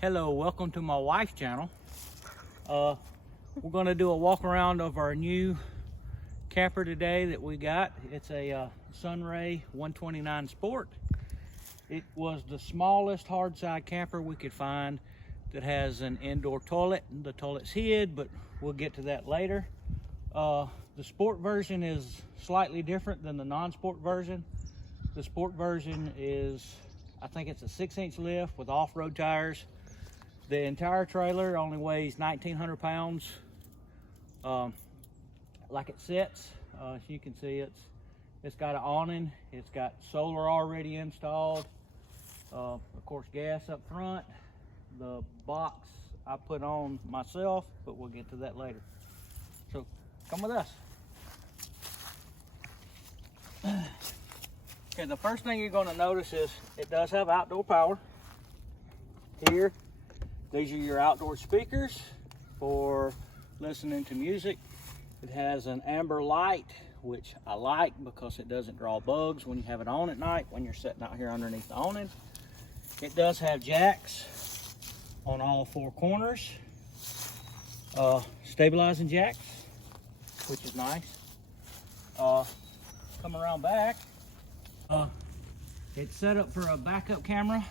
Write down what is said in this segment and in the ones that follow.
Hello, welcome to my wife's channel. We're going to do a walk around of our new camper today that we got. It's a SUNRAY 129 Sport. It was the smallest hard side camper we could find that has an indoor toilet. The toilet's hid, but we'll get to that later. The sport version is slightly different than the non-sport version. The sport version is, I think it's a 6-inch lift with off-road tires. The entire trailer only weighs 1,900 pounds. Like it sits, as you can see, it's got an awning. It's got solar already installed. Of course, gas up front. The box I put on myself, but we'll get to that later. So come with us. Okay, the first thing you're going to notice is it does have outdoor power. Here, these are your outdoor speakers for listening to music. It has an amber light, which I like because it doesn't draw bugs when you have it on at night, when you're sitting out here underneath the awning. It does have jacks on all 4 corners, stabilizing jacks, which is nice. Come around back. It's set up for a backup camera.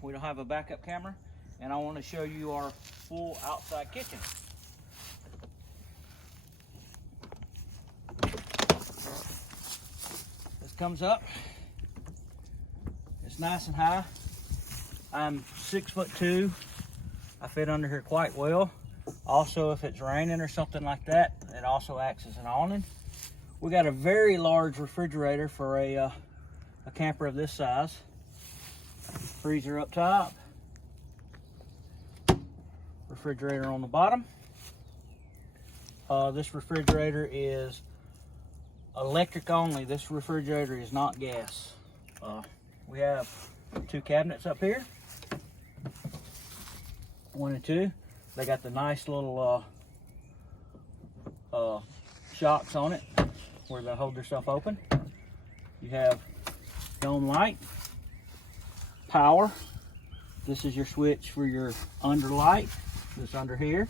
We don't have a backup camera, and I want to show you our full outside kitchen. This comes up. It's nice and high. I'm 6'2". I fit under here quite well. Also, if it's raining or something like that, it also acts as an awning. We got a very large refrigerator for a camper of this size. Freezer up top, refrigerator on the bottom. This refrigerator is electric only. This refrigerator is not gas. We have 2 cabinets up here, 1 and 2. They got the nice little shocks on it where they hold themselves open. You have dome light, power. This is your switch for your under light, this under here,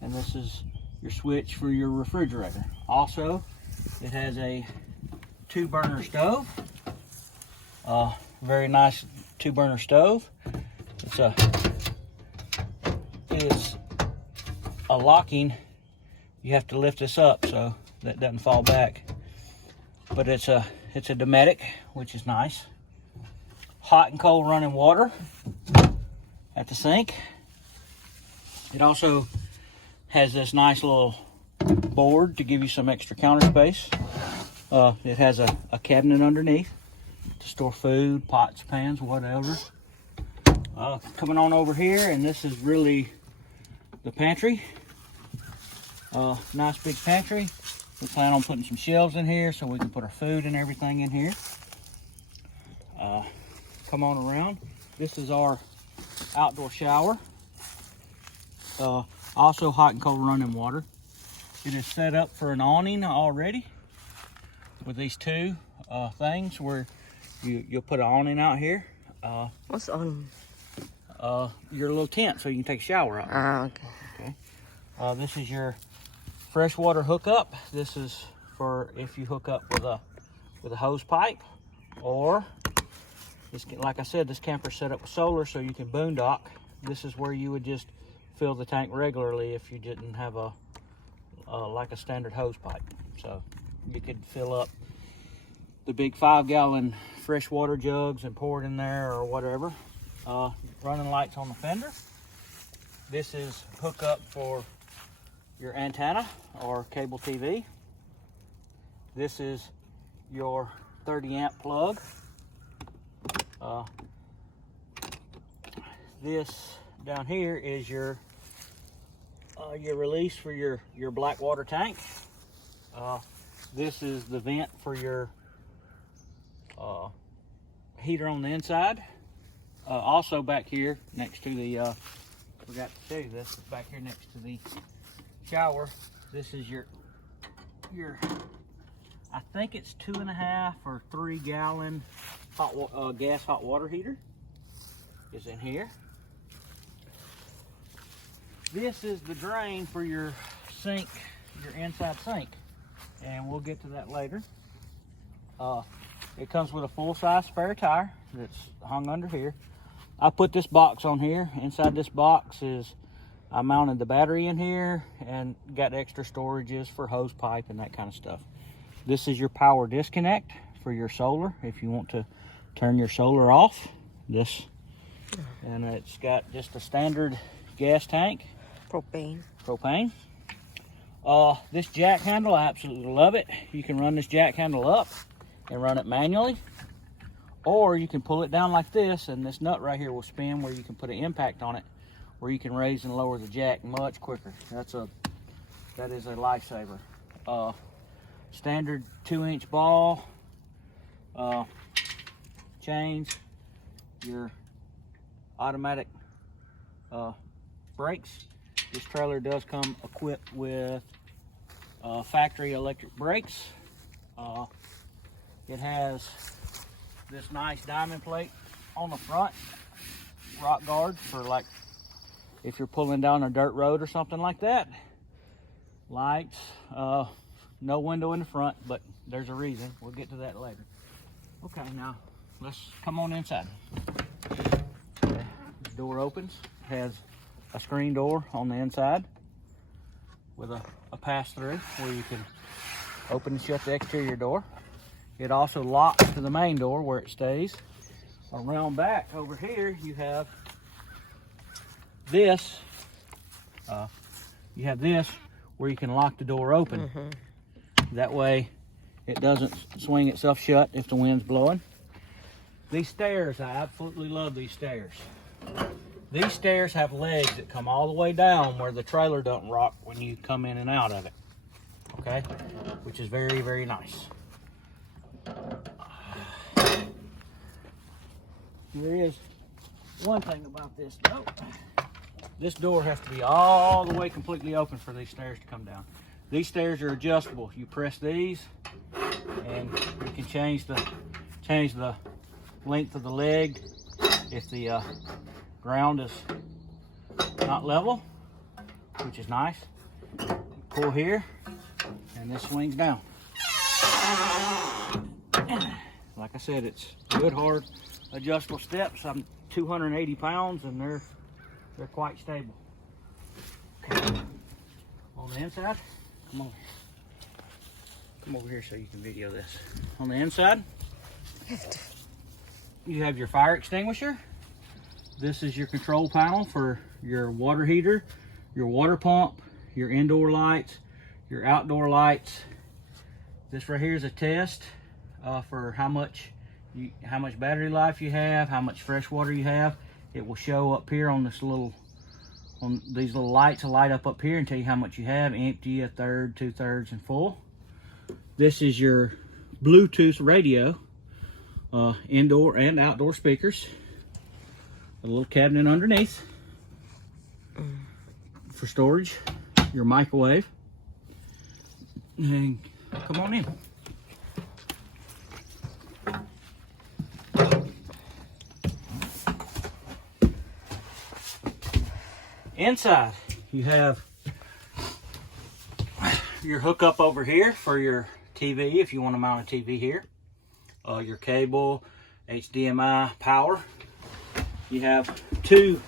and this is your switch for your refrigerator. Also, it has a 2-burner stove. Very nice 2-burner stove. It's a locking. You have to lift this up so that doesn't fall back. But it's a Dometic, which is nice. Hot and cold running water at the sink. It also has this nice little board to give you some extra counter space. It has a cabinet underneath to store food, pots, pans, whatever. Coming on over here, and this is really the pantry. Nice big pantry. We plan on putting some shelves in here so we can put our food and everything in here. Come on around. This is our outdoor shower. Also hot and cold running water. It is set up for an awning already with these 2 things where you'll put an awning out here. What's on? Your little tent so you can take a shower out. Okay. This is your freshwater hookup. This is for if you hook up with a hose pipe, or this, like I said, this camper's set up with solar so you can boondock. This is where you would just fill the tank regularly if you didn't have like a standard hose pipe. So you could fill up the big 5-gallon freshwater jugs and pour it in there or whatever. Running lights on the fender. This is hookup for your antenna or cable TV. This is your 30-amp plug. This down here is your release for your black water tank. This is the vent for your heater on the inside. Also back here next to the forgot to show you this, back here next to the shower, this is your I think it's 2.5 or 3 gallon gas hot water heater is in here. This is the drain for your sink, your inside sink, and we'll get to that later. It comes with a full-size spare tire that's hung under here. I put this box on here. Inside this box is, I mounted the battery in here and got extra storages for hose pipe and that kind of stuff. This is your power disconnect for your solar if you want to turn your solar off. This, and it's got just a standard gas tank. Propane. This jack handle, I absolutely love it. You can run this jack handle up and run it manually, or you can pull it down like this, and this nut right here will spin where you can put an impact on it, where you can raise and lower the jack much quicker. That is a lifesaver. Standard 2-inch ball, chains, your automatic brakes. This trailer does come equipped with factory electric brakes. It has this nice diamond plate on the front, rock guard for like if you're pulling down a dirt road or something like that. Lights, no window in the front, but there's a reason. We'll get to that later. Okay, now let's come on inside. Okay, the door opens, has a screen door on the inside with a pass-through where you can open and shut the exterior door. It also locks to the main door where it stays. Around back over here, you have this. Where you can lock the door open. That way it doesn't swing itself shut if the wind's blowing. These stairs, I absolutely love these stairs. These stairs have legs that come all the way down where the trailer doesn't rock when you come in and out of it. Okay, which is very, very nice. There is one thing about this though. This door has to be all the way completely open for these stairs to come down. These stairs are adjustable. You press these and you can change the length of the leg if the ground is not level, which is nice. Pull here and this swings down. Like I said, it's good, hard, adjustable steps. I'm 280 pounds and they're quite stable. Okay. On the inside, come over here so you can video this. On the inside, you have your fire extinguisher. This is your control panel for your water heater, your water pump, your indoor lights, your outdoor lights. This right here is a test for how much battery life you have, how much fresh water you have. It will show up here on these little lights will light up here and tell you how much you have: empty, a third, 2/3, and full. This is your Bluetooth radio, indoor and outdoor speakers. A little cabinet underneath for storage, your microwave, and come on in. Inside, you have your hookup over here for your TV if you want to mount a TV here. Your cable, HDMI, power. You have two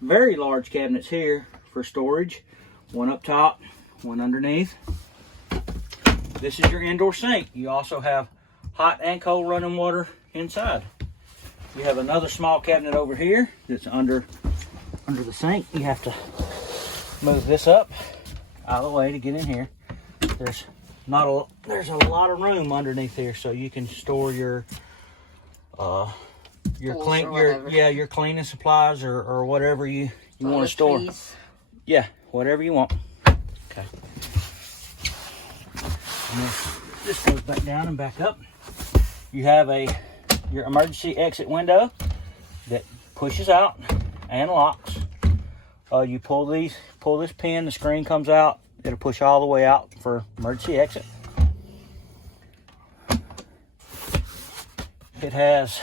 very large cabinets here for storage. One up top, one underneath. This is your indoor sink. You also have hot and cold running water inside. You have another small cabinet over here that's under the sink. You have to move this up out of the way to get in here. There's a lot of room underneath here, so you can store your cleaning supplies or whatever you want to store. Yeah, whatever you want. Okay. And this goes back down and back up. You have your emergency exit window that pushes out and locks. You pull this pin, the screen comes out. It'll push all the way out for emergency exit. It has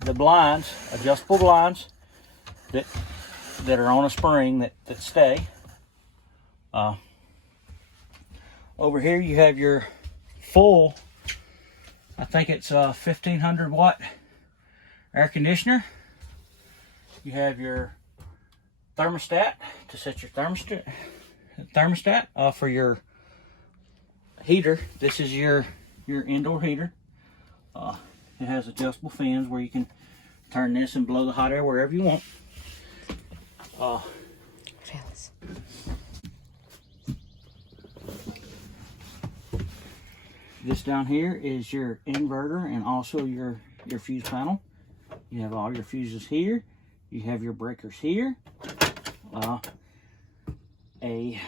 the blinds, adjustable blinds that are on a spring that stay. Over here you have your full, I think it's a 1500 watt air conditioner. You have your thermostat to set your thermostat for your heater. This is your indoor heater. It has adjustable fans where you can turn this and blow the hot air wherever you want. This down here is your inverter and also your fuse panel. You have all your fuses here. You have your breakers here. A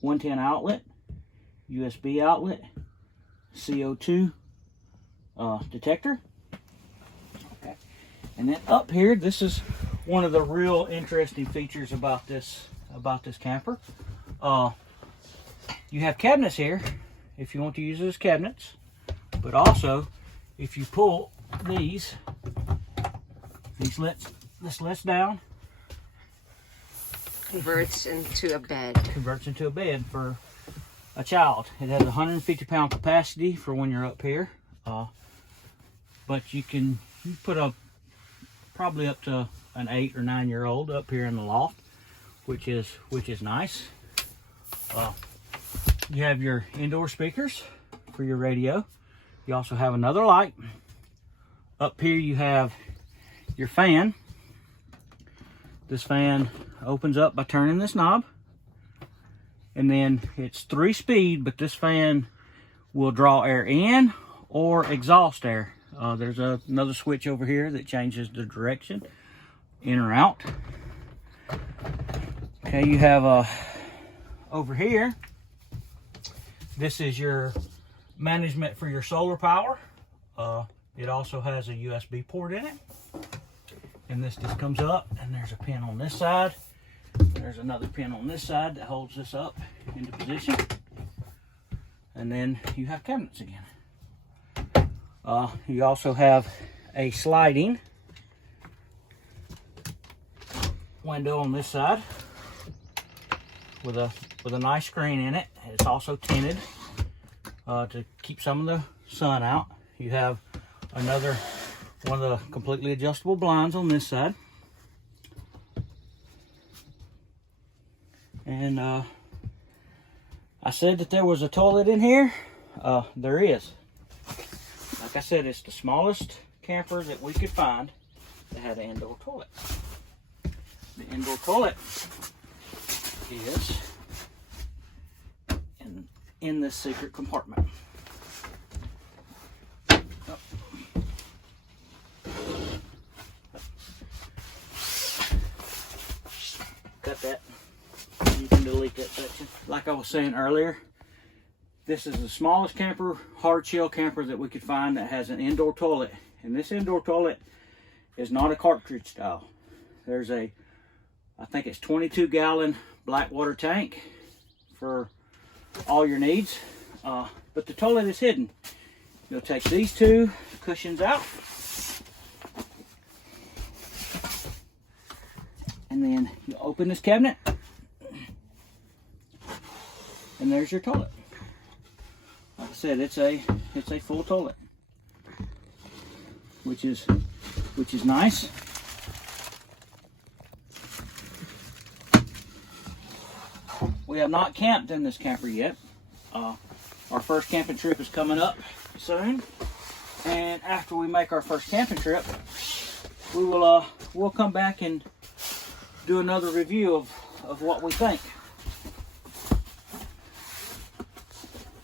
110 outlet, USB outlet, CO2 detector. Okay. And then up here, this is one of the real interesting features about this camper. You have cabinets here if you want to use it as cabinets, but also if you pull this lets down, converts into a bed. Converts into a bed for a child. It has 150-pound capacity for when you're up here, but you can put probably up to an 8 or 9 year old up here in the loft, which is nice. You have your indoor speakers for your radio. You also have another light. Up here you have your fan. This fan opens up by turning this knob. And then it's 3-speed, but this fan will draw air in or exhaust air. There's another switch over here that changes the direction, in or out. Okay, you have over here, this is your management for your solar power. It also has a USB port in it. And this just comes up, and there's a pin on this side. There's another pin on this side that holds this up into position. And then you have cabinets again. You also have a sliding window on this side with a nice screen in it. It's also tinted to keep some of the sun out. You have another one of the completely adjustable blinds on this side. And I said that there was a toilet in here. There is. Like I said, it's the smallest camper that we could find that had an indoor toilet. The indoor toilet is in this secret compartment. Cut that. You can delete that section. Like I was saying earlier, this is the smallest camper, hard shell camper that we could find that has an indoor toilet. And this indoor toilet is not a cartridge style. There's I think it's 22-gallon black water tank for all your needs. But the toilet is hidden. You'll take these two cushions out. And then you open this cabinet. And there's your toilet. Like I said, it's a full toilet, which is nice. We have not camped in this camper yet. Our first camping trip is coming up soon, and after we make our first camping trip, we will we'll come back and do another review of what we think.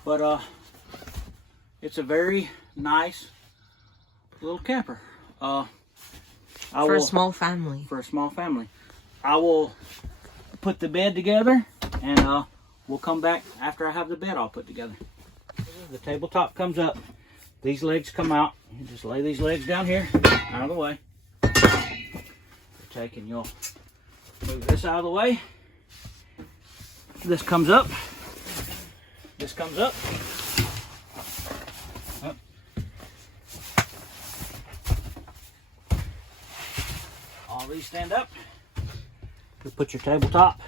But it's a very nice little camper. For a small family. For a small family. I will put the bed together, and we'll come back after I have the bed all put together. The tabletop comes up. These legs come out. You just lay these legs down here, out of the way. Take and you'll move this out of the way. This comes up. This comes up. Up. All these stand up. You put your tabletop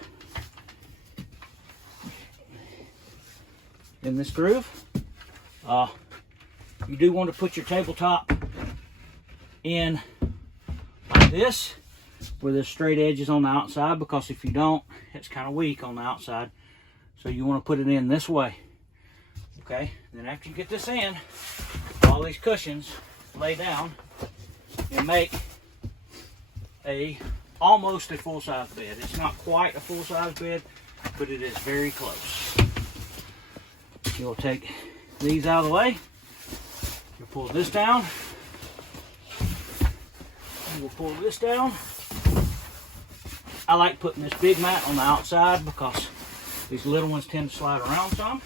in this groove. You do want to put your tabletop in like this with the straight edges on the outside, because if you don't, it's kind of weak on the outside. So you want to put it in this way. Okay, then after you get this in, all these cushions lay down and make almost a full-size bed. It's not quite a full-size bed, but it is very close. You'll take these out of the way. You'll pull this down. We'll pull this down. I like putting this big mat on the outside because these little ones tend to slide around some.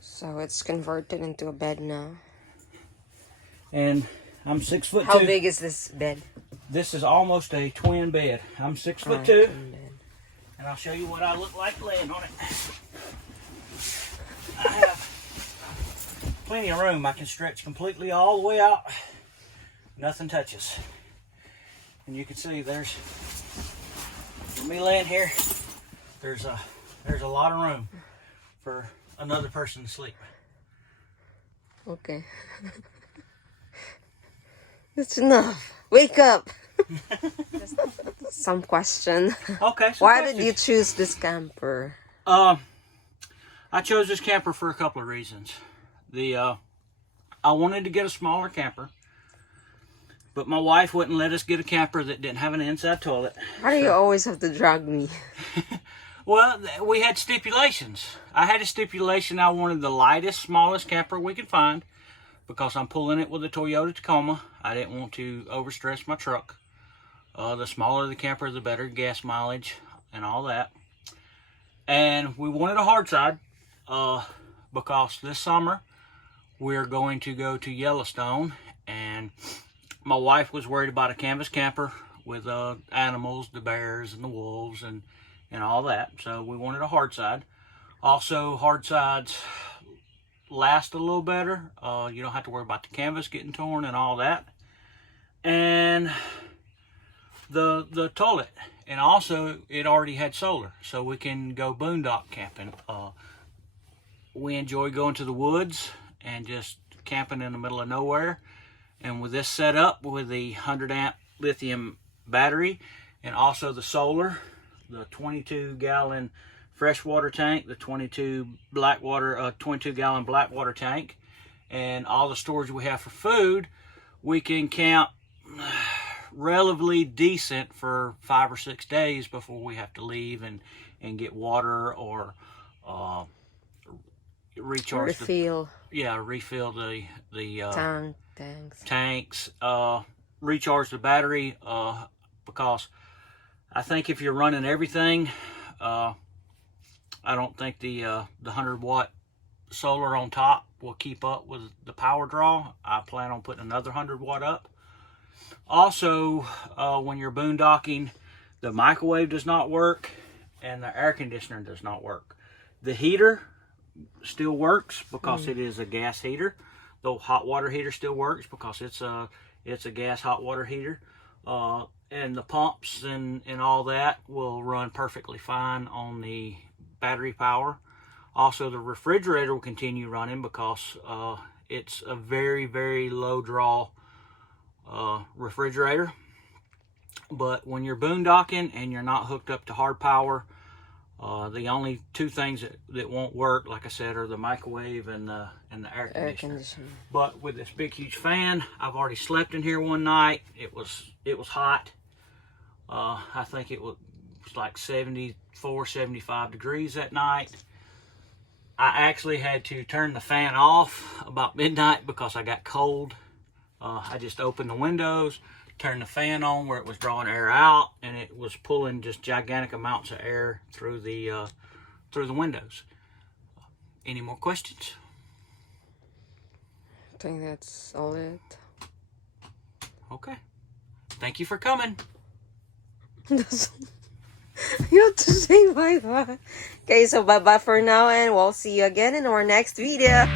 So it's converted into a bed now. And I'm 6'2". How big is this bed? This is almost a twin bed. I'm 6'2", and I'll show you what I look like laying on it. I have plenty of room. I can stretch completely all the way out. Nothing touches. And you can see there's, for me laying here, there's a lot of room for another person to sleep. Okay. That's enough. Wake up. Some question. Okay. Why did you choose this camper? I chose this camper for a couple of reasons. I wanted to get a smaller camper, but my wife wouldn't let us get a camper that didn't have an inside toilet. Why do you always have to drag me? Well, we had stipulations. I had a stipulation. I wanted the lightest, smallest camper we could find because I'm pulling it with a Toyota Tacoma. I didn't want to overstress my truck. The smaller the camper, the better gas mileage and all that. And we wanted a hard side because this summer we're going to go to Yellowstone, and my wife was worried about a canvas camper with animals, the bears and the wolves and all that. So we wanted a hard side. Also, hard sides last a little better. You don't have to worry about the canvas getting torn and all that. And the toilet. And also, it already had solar, so we can go boondock camping. We enjoy going to the woods and just camping in the middle of nowhere. And with this setup, with the 100-amp lithium battery, and also the solar, the 22-gallon freshwater tank, the 22-gallon Blackwater tank, and all the storage we have for food, we can camp relatively decent for 5 or 6 days before we have to leave and get water or recharge. Refill. Refill the tanks. Recharge the battery because I think if you're running everything, I don't think the 100-watt solar on top will keep up with the power draw. I plan on putting another 100-watt up. Also, when you're boondocking, the microwave does not work and the air conditioner does not work. The heater still works because it is a gas heater. The hot water heater still works because it's a gas hot water heater. And the pumps and all that will run perfectly fine on the battery power. Also, the refrigerator will continue running because it's a very, very low draw refrigerator. But when you're boondocking and you're not hooked up to hard power, the only two things that won't work, like I said, are the microwave and the air conditioner. But with this big huge fan, I've already slept in here one night. It was hot. I think it was like 74, 75 degrees that night. I actually had to turn the fan off about midnight because I got cold. I just opened the windows, turned the fan on where it was drawing air out, and it was pulling just gigantic amounts of air through the windows. Any more questions? I think that's all it. Okay. Thank you for coming. You have to say bye-bye. Okay, so bye-bye for now, and we'll see you again in our next video.